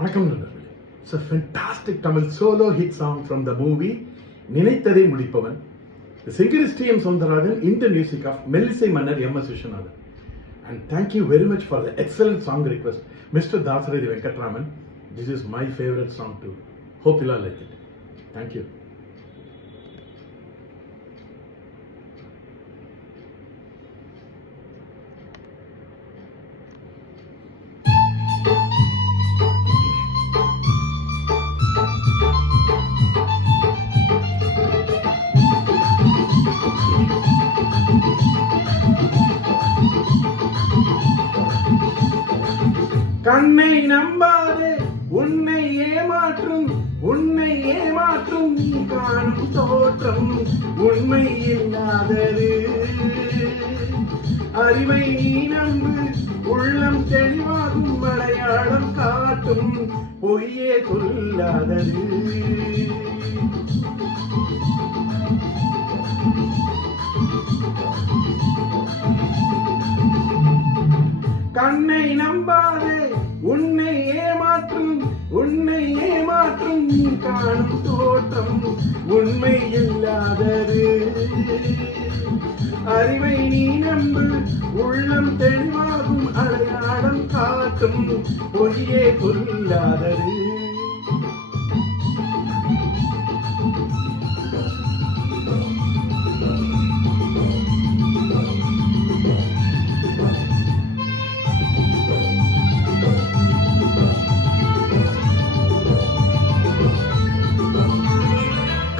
வணக்கம் நண்பர்களே. It's a fantastic Tamil solo hit song from the movie நினைத்ததை முடிப்பவன். The singer is T.M. Soundarajan in the music of மெல்லிசை மன்னர் M.S. Vishwanathan. And thank you very much for the excellent song request, Mr. Dasarathi Venkatraman. This is my favorite song too. Hope you all like it. Thank you. கண்ணை நம்பாதே, உன்னை ஏமாற்றும் நீ காணும் தோற்றம் உண்மை இல்லாதது. அறிவை நீ நம்பு, உள்ளம் தெளிவாகும், அடையாளம் காட்டும் பொய்யே சொல்லாதது. கண்ணை நம்பாதே, உன்னை ஏமாற்றும் நீ காணும் தோற்றம் உண்மை இல்லாதது. அறிவை நீ நம்பு, உள்ளம் தெளிவாகும், அடையாளம் காட்டும் பொய்யே சொல்லாதது.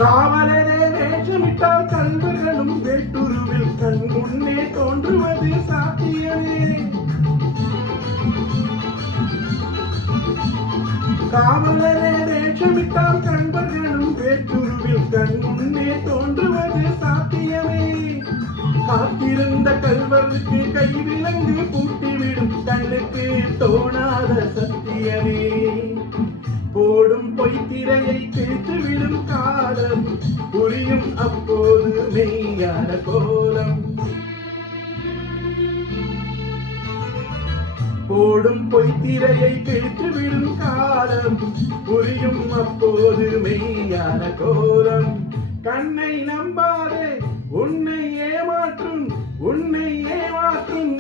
காவலரே வேஷமிட்டால் கல்வர்களும் வேட்டுருவில் கண் முன்னே தோன்றுவது சாத்தியமே. காவலரே வேஷமிட்டால் கண்பர்களும் வேட்டுருவில் கண் முன்னே தோன்றுவது சாத்தியமே. காத்திருந்த கல்வருக்கு கைவிலங்கு பூட்டிவிடும் கண்ணுக்கு தோணாத சத்தியமே. போடும் பொய்த்திரையை கிழித்துவிடும் காலம் புரியும் அப்போது மெய்யான கோலம். போடும் பொய்த்திரையை கிழித்துவிடும் காலம் புரியும் அப்போது மெய்யான கோலம். கண்ணை நம்பாதே, உன்னை ஏமாற்றும்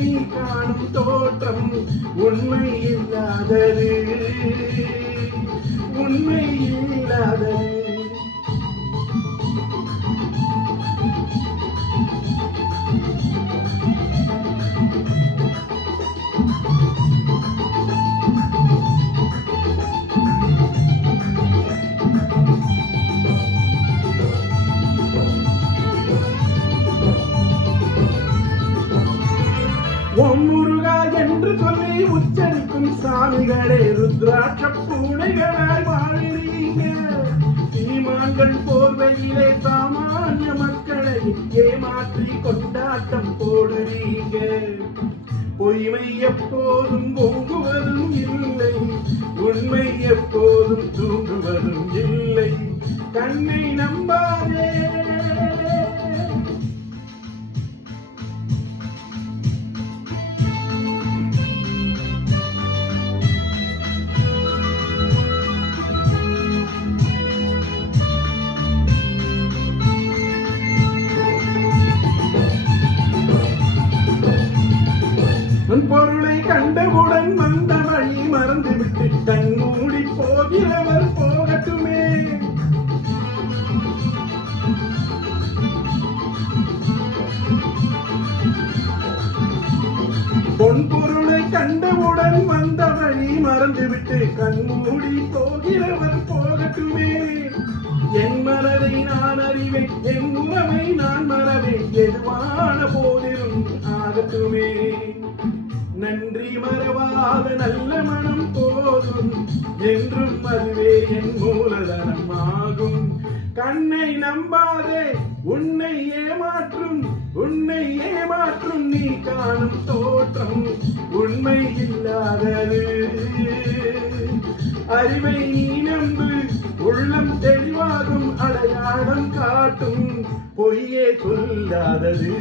நீ காணும் தோற்றம் உண்மை இல்லாதது. உண்மை இல்லாதது. ஓம் முருகா என்று சொல்லி உச்சரிக்கும் சாமிகளே, ருத்ராட்ச பூனைகளாய் வாழ்கிறீங்க. சீமான்கள் போர்வையிலே சாமானிய மக்களை ஏமாற்றி கொண்டாட்டம் போடுறீங்க. பொய்மை எப்போதும் பொங்குவதும் இல்லை, உண்மை எப்போதும் தூங்குவதும் இல்லை. கண்ணை நம்பாதே. பொருளை கண்டவுடன் வந்த வழி மறந்துவிட்டு தன் மூடி போகிறவர் போகட்டுமே. பொன் பொருளை கண்டவுடன் வந்த வழி மறந்துவிட்டு கண் மூடி போகிறவர் போகட்டுமே. என் மனதை நான் அறிவேன், என் உறவை நான் மறவேன், எதுவான போதிலும் ஆகட்டுமே. நன்றி மறவாத நல்ல மனம் போதும், என்றும் அதுவே என் மூலதனம் ஆகும். கண்ணை நம்பாதே, உன்னை ஏமாற்றும் நீ காணும் தோற்றம் உண்மை இல்லாதது. அறிவை நீ நம்பு, உள்ளம் தெளிவாகும், அடையாளம் காட்டும் பொய்யே சொல்லாதது.